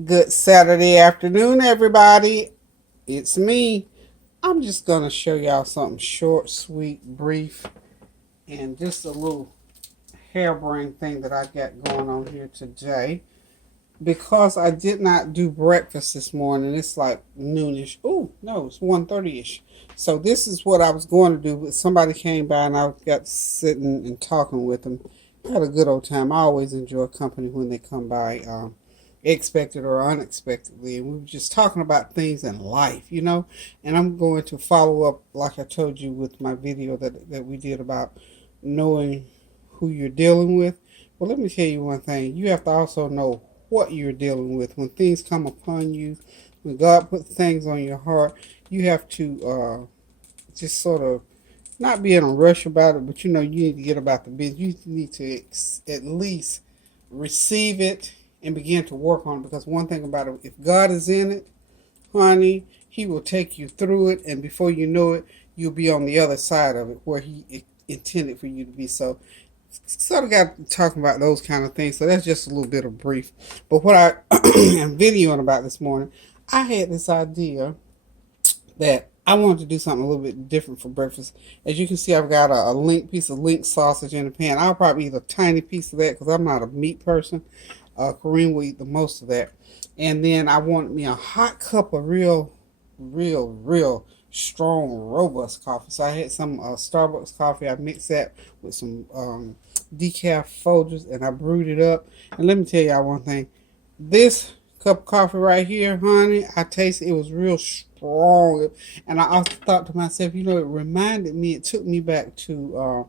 Good Saturday afternoon, everybody. It's me. I'm just going to show y'all something short, sweet, brief, and just a little harebrained thing that I got going on here today. Because I did not do breakfast this morning, it's like noonish. Oh, no, it's 1:30ish. So this is what I was going to do, but somebody came by and I got sitting and talking with them. Had a good old time. I always enjoy company when they come by. Expected or unexpectedly, and we were just talking about things in life. And I'm going to follow up, like I told you, with my video that we did about knowing who you're dealing with. But let me tell you one thing: you have to also know what you're dealing with. When things come upon you, when God puts things on your heart, you have to just sort of not be in a rush about it, but you need to get about the business. You need to at least receive it and begin to work on it, because one thing about it, if God is in it, honey, he will take you through it, and before you know it, you'll be on the other side of it where he intended for you to be. So sort of got talking about those kind of things. So that's just a little bit of brief. But what I am videoing about this morning, I had this idea that I wanted to do something a little bit different for breakfast. As you can see, I've got a piece of link sausage in the pan. I'll probably eat a tiny piece of that because I'm not a meat person. Kareem will eat the most of that. And then I wanted me a hot cup of real strong, robust coffee. So I had some Starbucks coffee. I mixed that with some decaf Folgers and I brewed it up. And let me tell y'all one thing. This cup of coffee right here, honey, I tasted it was real strong. And I also thought to myself, it reminded me, it took me back to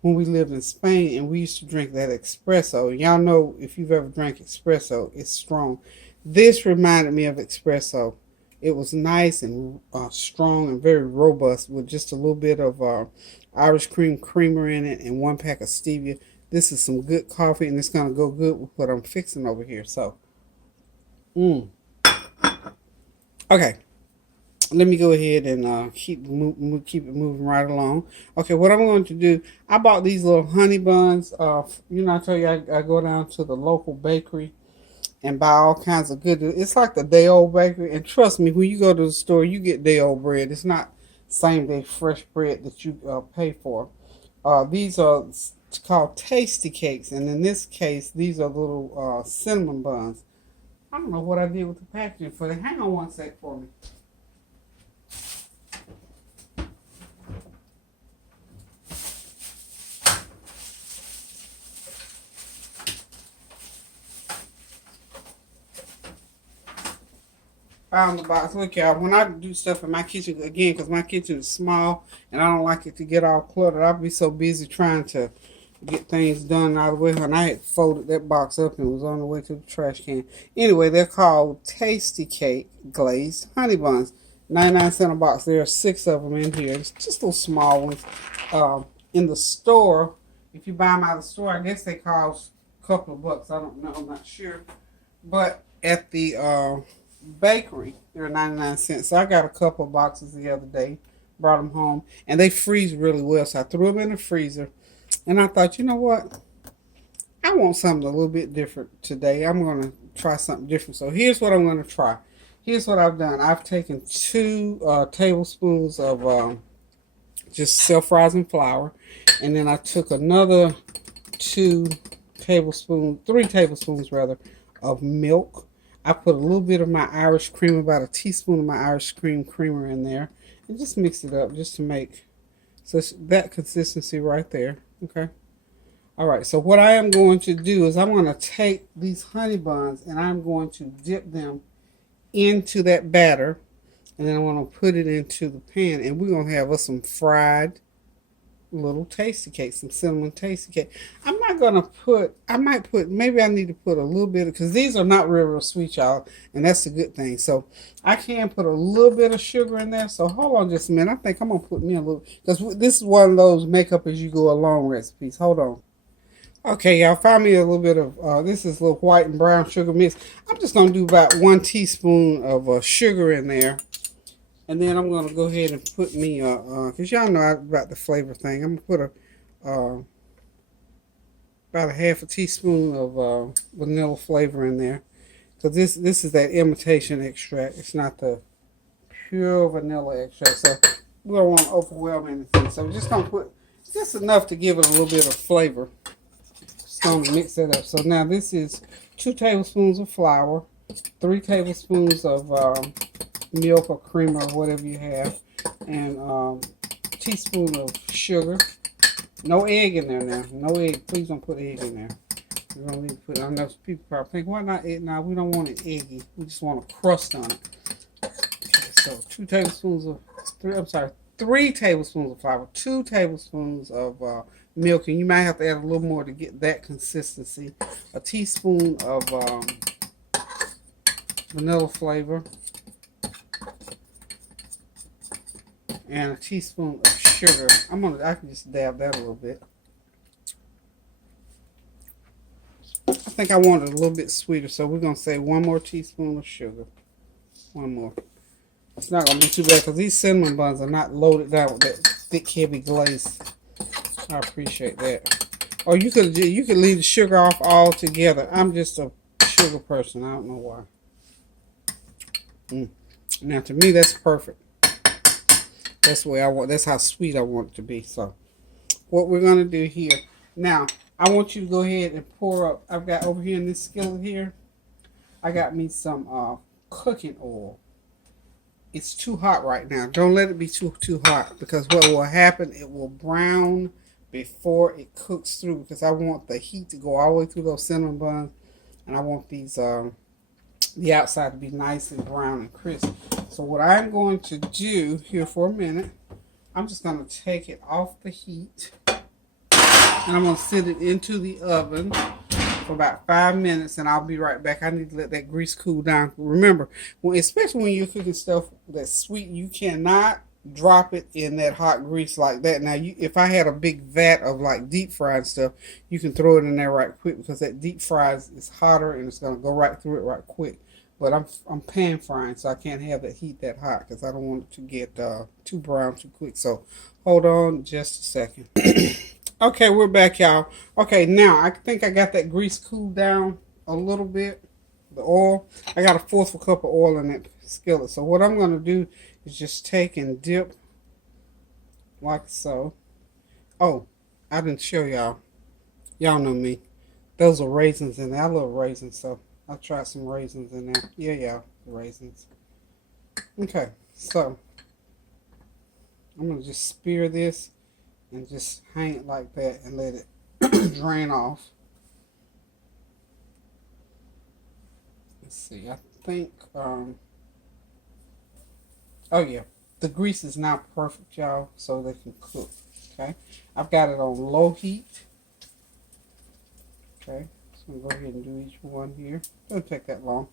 when we lived in Spain and we used to drink that espresso. Y'all know if you've ever drank espresso, it's strong. This reminded me of espresso. It was nice and strong and very robust with just a little bit of Irish cream creamer in it and 1 pack of stevia. This is some good coffee and it's going to go good with what I'm fixing over here. So, okay. Let me go ahead and keep it moving right along. Okay, what I'm going to do, I bought these little honey buns. I tell you, I go down to the local bakery and buy all kinds of good. It's like the day old bakery, and trust me, when you go to the store, you get day old bread. It's not same day fresh bread that you pay for. These are called tasty cakes, and in this case, these are little cinnamon buns. I don't know what I did with the packaging for them. Hang on one sec for me. Found the box. Look, y'all, when I do stuff in my kitchen, again, because my kitchen is small and I don't like it to get all cluttered, I'll be so busy trying to get things done out of the way. And I had folded that box up and was on the way to the trash can. Anyway, they're called Tasty Cake Glazed Honey Buns. 99 cents a box. There are 6 of them in here. It's just little small ones. In the store, if you buy them out of the store, I guess they cost a couple of bucks. I don't know. I'm not sure. But at the bakery, they're 99 cents. So I got a couple of boxes the other day, brought them home, and they freeze really well. So I threw them in the freezer, and I thought, you know what? I want something a little bit different today. I'm going to try something different. So here's what I'm going to try. Here's what I've done. I've taken 2 tablespoons of just self-rising flour, and then I took another 3 tablespoons rather, of milk. I put a little bit of my Irish cream, about a teaspoon of my Irish cream creamer in there, and just mix it up just to make so that consistency right there. Okay. All right. So what I am going to do is I'm going to take these honey buns and I'm going to dip them into that batter, and then I'm going to put it into the pan, and we're going to have us some fried little tasty cake, some cinnamon tasty cake. I'm not gonna put. I might put. Maybe I need to put a little bit because these are not real sweet, y'all, and that's a good thing. So I can put a little bit of sugar in there. So hold on just a minute. I think I'm gonna put me a little because this is one of those make up as you go along recipes. Hold on. Okay, y'all, find me a little bit of this is a little white and brown sugar mix. I'm just gonna do about 1 teaspoon of sugar in there. And then I'm going to go ahead and put me, because y'all know about the flavor thing. I'm going to put about a half a teaspoon of vanilla flavor in there. Because this is that imitation extract. It's not the pure vanilla extract. So we don't want to overwhelm anything. So we're just going to put just enough to give it a little bit of flavor. Just going to mix it up. So now this is 2 tablespoons of flour, 3 tablespoons of milk or cream or whatever you have, and a teaspoon of sugar. No egg in there now. No egg. Please don't put egg in there. We don't need to put. I know people probably think, why not egg? Now we don't want it eggy. We just want a crust on it. Okay, so 2 tablespoons of 3 tablespoons of flour, 2 tablespoons of milk, and you might have to add a little more to get that consistency. A teaspoon of vanilla flavor, and a teaspoon of sugar. I can just dab that a little bit. I think I want it a little bit sweeter, so we're gonna say 1 more teaspoon of sugar. 1 more. It's not gonna be too bad because these cinnamon buns are not loaded down with that thick, heavy glaze. I appreciate that. Or you could leave the sugar off altogether. I'm just a sugar person. I don't know why. Now to me that's perfect. That's the way I want. That's how sweet I want it to be. So what we're gonna do here now, I want you to go ahead and pour up. I've got over here in this skillet here, I got me some cooking oil. It's too hot right now. Don't let it be too hot, because what will happen, it will brown before it cooks through, because I want the heat to go all the way through those cinnamon buns, and I want these the outside to be nice and brown and crisp. So what I'm going to do here for a minute, I'm just going to take it off the heat, and I'm going to sit it into the oven for about 5 minutes, and I'll be right back. I need to let that grease cool down. Remember, especially when you're cooking stuff that's sweet, you cannot drop it in that hot grease like that. Now, if I had a big vat of like deep fried stuff, you can throw it in there right quick, because that deep fried is hotter and it's going to go right through it right quick. But I'm pan frying, so I can't have that heat that hot, because I don't want it to get too brown too quick. So hold on just a second. Okay, we're back, y'all. Okay, now I think I got that grease cooled down a little bit. The oil, I got a 1/4 cup of oil in that skillet. So what I'm going to do is just take and dip like so. Oh, I didn't show y'all. Y'all know me. Those are raisins in there. I love raisins, so I'll try some raisins in there. Yeah, y'all, raisins. Okay, so I'm going to just spear this and just hang it like that and let it drain off. Let's see, I think, oh yeah, the grease is now perfect, y'all, so they can cook, okay? I've got it on low heat, okay? So I'm going to go ahead and do each one here. Doesn't take that long.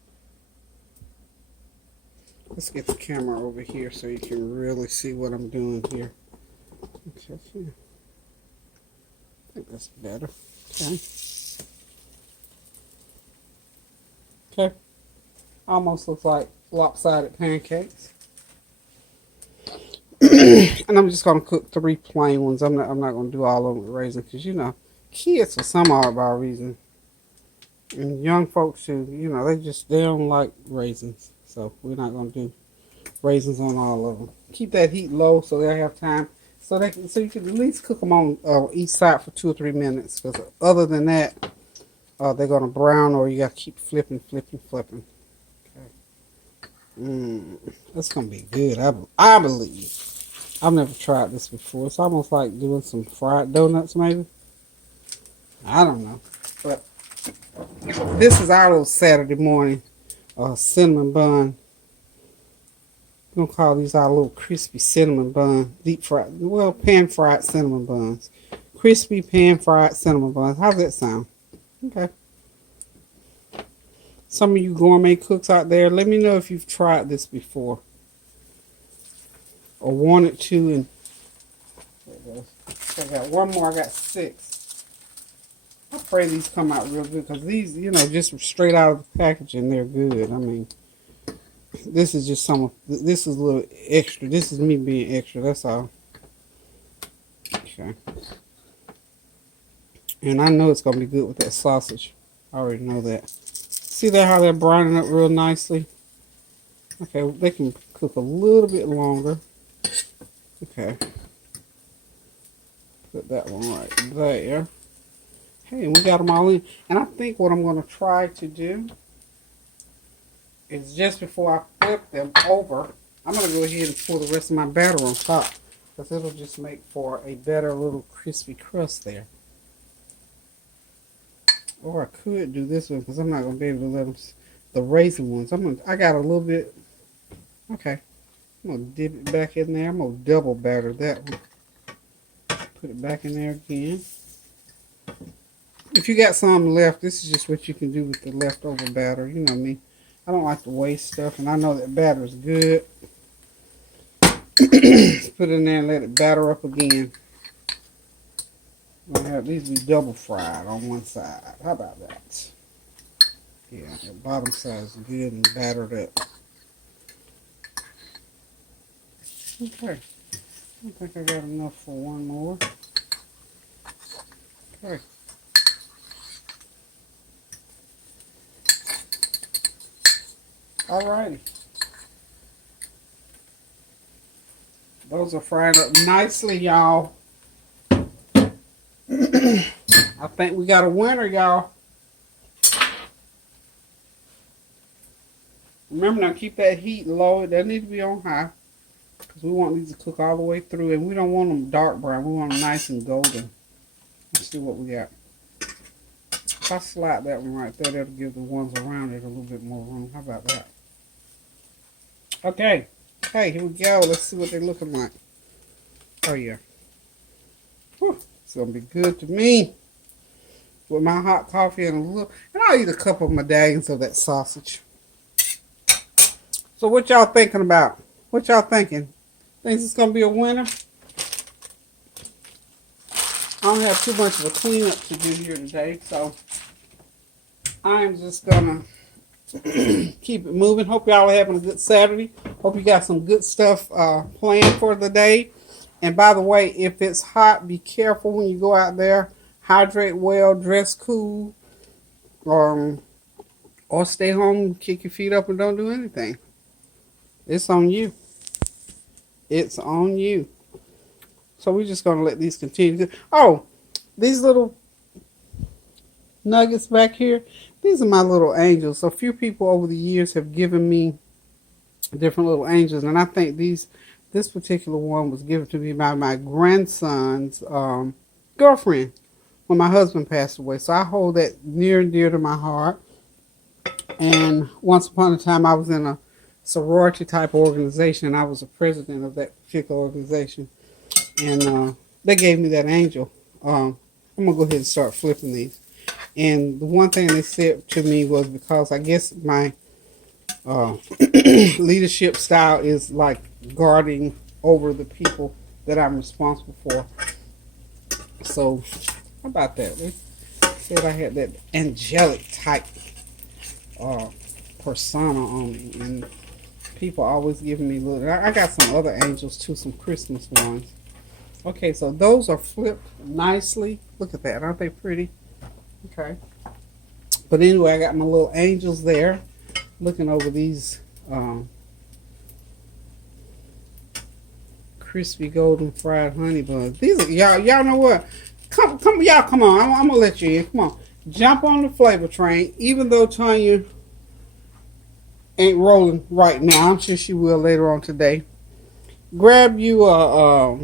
Let's get the camera over here so you can really see what I'm doing here. Okay, I think that's better. Okay. Okay. Almost looks like lopsided pancakes. And I'm just gonna cook 3 plain ones. I'm not gonna do all of them with raisins, because kids for some odd reason, and young folks too, they don't like raisins. So we're not gonna do raisins on all of them. Keep that heat low so they have time. So you can at least cook them on each side for 2 or 3 minutes. Because other than that, they're gonna brown, or you gotta keep flipping. Okay. That's gonna be good. I believe. I've never tried this before. It's almost like doing some fried donuts, maybe. I don't know, but this is our little Saturday morning cinnamon bun. We're going to call these our little crispy cinnamon bun, deep fried, well, pan fried cinnamon buns. Crispy pan fried cinnamon buns. How's that sound? Okay. Some of you gourmet cooks out there, let me know if you've tried this before, or wanted to. And I got 1 more. I got 6. I pray these come out real good, because these, just straight out of the packaging, they're good. I mean, this is just this is a little extra. This is me being extra, that's all. Okay. And I know it's going to be good with that sausage. I already know that. See that how they're browning up real nicely? Okay, they can cook a little bit longer. Okay. Put that one right there. Hey, we got them all in. And I think what I'm going to try to do is just before I flip them over, I'm going to go ahead and pour the rest of my batter on top. Because it'll just make for a better little crispy crust there. Or I could do this one because I'm not going to be able to let them, the raisin ones. I got a little bit, okay. I'm going to dip it back in there. I'm going to double batter that one. Put it back in there again. If you got some left, this is just what you can do with the leftover batter. You know me. I don't like to waste stuff, and I know that batter is good. Put it in there and let it batter up again. We'll have these be double fried on one side. How about that? Yeah, the bottom side is good and battered up. Okay. I think I got enough for one more. Okay. Alrighty. Those are fried up nicely, y'all. I think we got a winner, y'all. Remember now, keep that heat low. It doesn't need to be on high. Because we want these to cook all the way through. And we don't want them dark brown. We want them nice and golden. Let's see what we got. If I slide that one right there, that'll give the ones around it a little bit more room. How about that? Okay. Okay, here we go. Let's see what they're looking like. Oh, yeah. Whew. It's going to be good to me. With my hot coffee and a little... And I'll eat a couple of medallions of that sausage. So what y'all thinking about? What y'all thinking? Think it's going to be a winner? I don't have too much of a cleanup to do here today, so I'm just going to keep it moving. Hope y'all are having a good Saturday. Hope you got some good stuff planned for the day. And by the way, if it's hot, be careful when you go out there. Hydrate well, dress cool, or stay home, kick your feet up, and don't do anything. It's on you. It's on you. So we're just going to let these continue. Oh, these little nuggets back here, these are my little angels. A few people over the years have given me different little angels, and I think this particular one was given to me by my grandson's girlfriend when my husband passed away. So I hold that near and dear to my heart. And once upon a time, I was in a sorority type organization, and I was the president of that particular organization. And they gave me that angel. I'm going to go ahead and start flipping these. And the one thing they said to me was, because I guess my leadership style is like guarding over the people that I'm responsible for. So, how about that? They said I had that angelic type persona on me. And people always giving me little... I got some other angels too, some Christmas ones. Okay, so those are flipped nicely. Look at that. Aren't they pretty? Okay. But anyway, I got my little angels there looking over these crispy golden fried honey buns. These are, y'all know what? Come on. I'm going to let you in. Come on. Jump on the flavor train. Even though Tanya ain't rolling right now, I'm sure she will later on today. Grab you a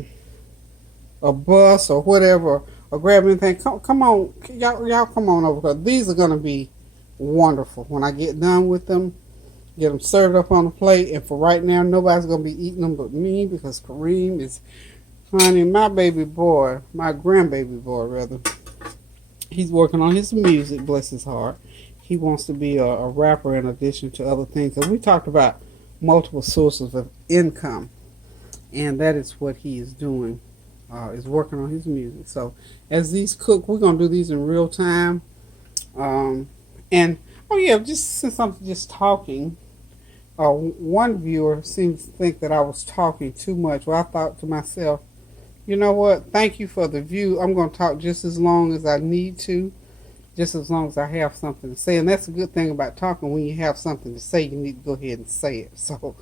bus or whatever, or grab anything. Come on, y'all come on over, because these are going to be wonderful when I get done with them. Get them served up on the plate. And for right now, nobody's going to be eating them but me, because Kareem is, honey, my baby boy, my grandbaby boy rather, he's working on his music, bless his heart. He wants to be a rapper in addition to other things. And we talked about multiple sources of income, and that is what he is doing, is working on his music. So as these cook, we're going to do these in real time. And, oh yeah, just since I'm just talking, one viewer seems to think that I was talking too much. Well, I thought to myself, you know what? Thank you for the view. I'm going to talk just as long as I need to. just as long as I have something to say. And that's a good thing about talking. When you have something to say, you need to go ahead and say it. So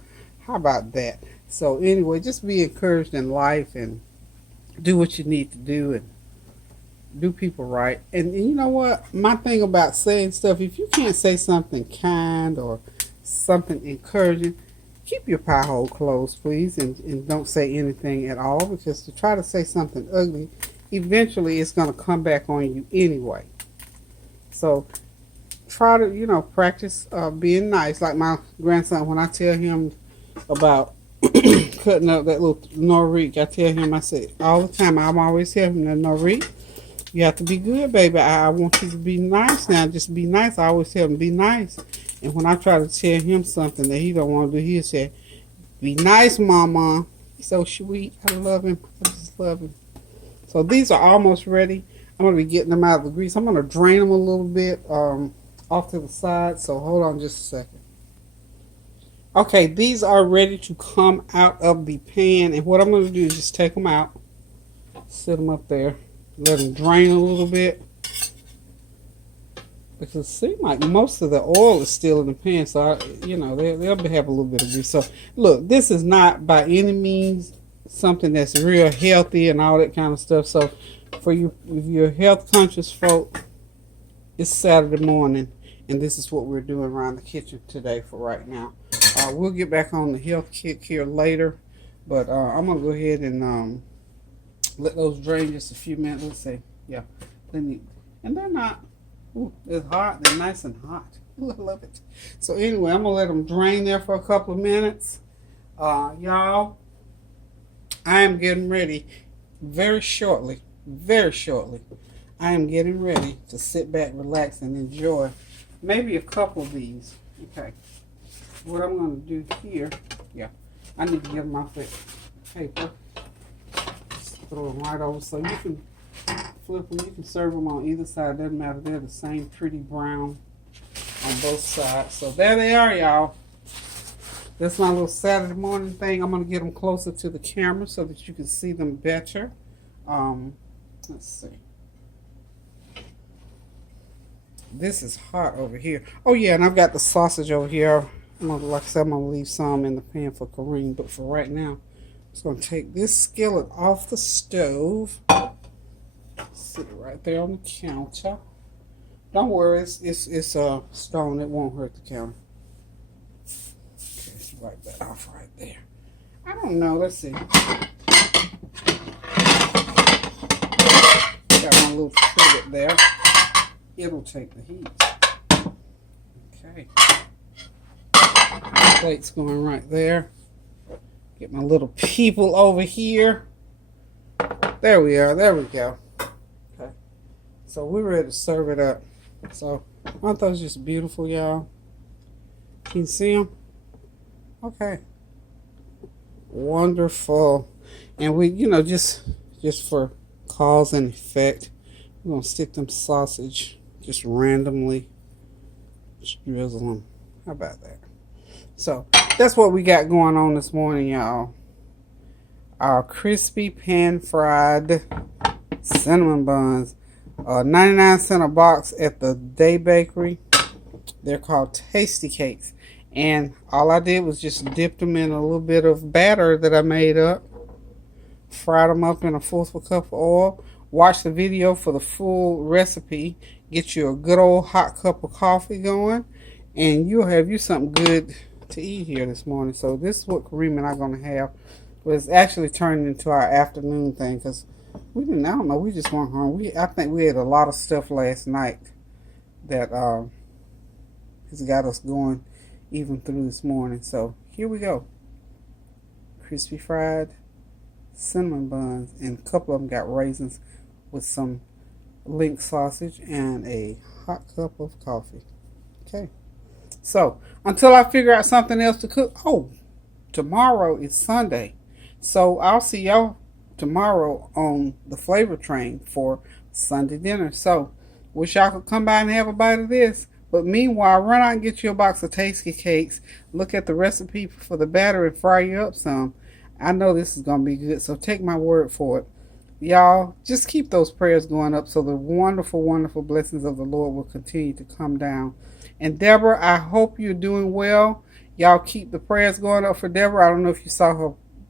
how about that? So anyway, just be encouraged in life and do what you need to do and do people right. And you know what? My thing about saying stuff, if you can't say something kind or something encouraging, keep your pie hole closed, please, and don't say anything at all, because to try to say something ugly, eventually it's going to come back on you anyway. So try to, practice being nice. Like my grandson, when I tell him about cutting up that little norique, I tell him, I say, all the time, I'm always telling him that norique, you have to be good, baby. I want you to be nice now. Just be nice. I always tell him, be nice. And when I try to tell him something that he don't want to do, he'll say, be nice, Mama. He's so sweet. I love him. I just love him. So these are almost ready. I'm going to be getting them out of the grease. I'm going to drain them a little bit off to the side. So hold on just a second. Okay, these are ready to come out of the pan. And what I'm going to do is just take them out. Sit them up there. Let them drain a little bit. Because it seems like most of the oil is still in the pan. So, they'll have a little bit of grease. So, look, this is not by any means something that's real healthy and all that kind of stuff. So, for you, if you're health conscious folk, it's Saturday morning. And this is what we're doing around the kitchen today for right now. We'll get back on the health kick here later. But I'm going to go ahead and let those drain just a few minutes. Let's see. Yeah. And they're not. Ooh, it's hot. They're nice and hot. Ooh, I love it. So anyway, I'm going to let them drain there for a couple of minutes. Y'all, I am getting ready very shortly. I am getting ready to sit back, relax, and enjoy maybe a couple of these. Okay. What I'm going to do here, I need to get them off that paper. Just throw them right over so you can flip them. You can serve them on either side. Doesn't matter. They're the same pretty brown on both sides. So there they are, y'all. That's my little Saturday morning thing. I'm going to get them closer to the camera so that you can see them better. Let's see. This is hot over here. Oh, yeah, and I've got the sausage over here. Like I said, I'm going to leave some in the pan for Kareem. But for right now, I'm just going to take this skillet off the stove. Sit it right there on the counter. Don't worry, it's a stone. It won't hurt the counter. Okay, wipe that off right there. I don't know. Let's see. Got my little trivet there. It'll take the heat. Okay. Plate's going right there. Get my little people over here. There we are. There we go. Okay. So we're ready to serve it up. So aren't those just beautiful, y'all? Can you see them? Okay. Wonderful. And we, just for cause and effect, we're going to stick them sausage just randomly. Just drizzle them. How about that? So that's what we got going on this morning, y'all. Our crispy pan-fried cinnamon buns. 99 cents a box at the Day Bakery. They're called Tasty Cakes. And all I did was just dip them in a little bit of batter that I made up. Fried them up in a 1/4 cup of oil. Watch the video for the full recipe. Get you a good old hot cup of coffee going. And you'll have you something good to eat here this morning. So this is what Kareem and I are going to have. But it's actually turning into our afternoon thing. Because I don't know, we just weren't hungry. I think we had a lot of stuff last night that has got us going even through this morning. So here we go. Crispy fried cinnamon buns. And a couple of them got raisins with some link sausage and a hot cup of coffee. Okay. So, until I figure out something else to cook. Oh, tomorrow is Sunday. So, I'll see y'all tomorrow on the flavor train for Sunday dinner. So, wish y'all could come by and have a bite of this. But meanwhile, run out and get you a box of Tasty Cakes. Look at the recipe for the batter and fry you up some. I know this is going to be good. So, take my word for it. y'all just keep those prayers going up so the wonderful, wonderful blessings of the Lord will continue to come down. And Deborah, I hope you're doing well. Y'all keep the prayers going up for Deborah. I don't know if you saw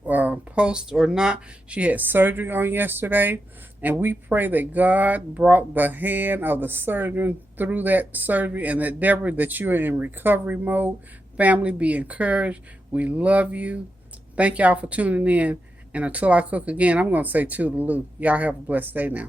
her post or not. She had surgery on yesterday, and we pray that God brought the hand of the surgeon through that surgery, and that Deborah, that you are in recovery mode. Family, be encouraged. We love you. Thank y'all for tuning in. And until I cook again, I'm going to say toodaloo. Y'all have a blessed day now.